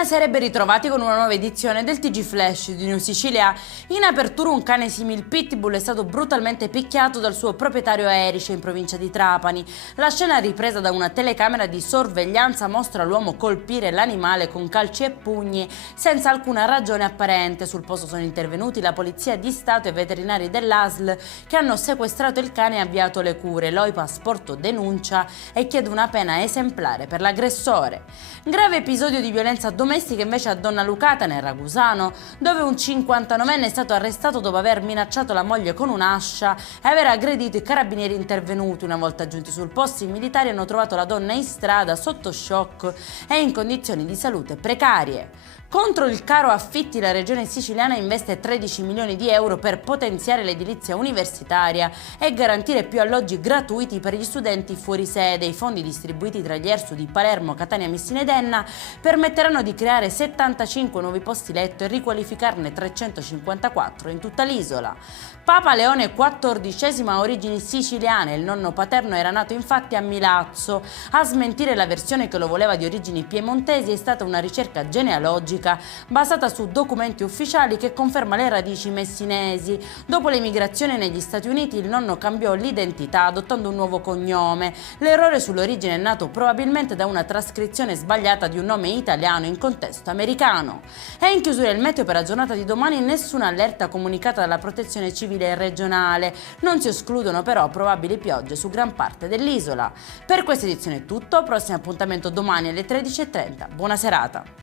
Buonasera e ben ritrovati con una nuova edizione del TG Flash di New Sicilia. In apertura un cane simil pitbull è stato brutalmente picchiato dal suo proprietario a Erice in provincia di Trapani. La scena ripresa da una telecamera di sorveglianza mostra l'uomo colpire l'animale con calci e pugni senza alcuna ragione apparente. Sul posto sono intervenuti la polizia di Stato e veterinari dell'ASL che hanno sequestrato il cane e avviato le cure. L'OIPA Sporto denuncia e chiede una pena esemplare per l'aggressore. Grave episodio di violenza domestica invece a Donna Lucata nel Ragusano, dove un 59enne è stato arrestato dopo aver minacciato la moglie con un'ascia e aver aggredito i carabinieri intervenuti. Una volta giunti sul posto, i militari hanno trovato la donna in strada sotto shock e in condizioni di salute precarie. Contro il caro affitti la regione siciliana investe 13 milioni di euro per potenziare l'edilizia universitaria e garantire più alloggi gratuiti per gli studenti fuori sede. I fondi distribuiti tra gli ERSU di Palermo, Catania, Messina ed Enna permetteranno di creare 75 nuovi posti letto e riqualificarne 354 in tutta l'isola. Papa Leone XIV ha origini siciliane, il nonno paterno era nato infatti a Milazzo. A smentire la versione che lo voleva di origini piemontesi è stata una ricerca genealogica basata su documenti ufficiali che conferma le radici messinesi. Dopo l'emigrazione negli Stati Uniti il nonno cambiò l'identità adottando un nuovo cognome. L'errore sull'origine è nato probabilmente da una trascrizione sbagliata di un nome italiano in contesto americano. E in chiusura il meteo per la giornata di domani, nessuna allerta comunicata dalla protezione civile regionale. Non si escludono però probabili piogge su gran parte dell'isola. Per questa edizione è tutto, prossimo appuntamento domani alle 13:30. Buona serata.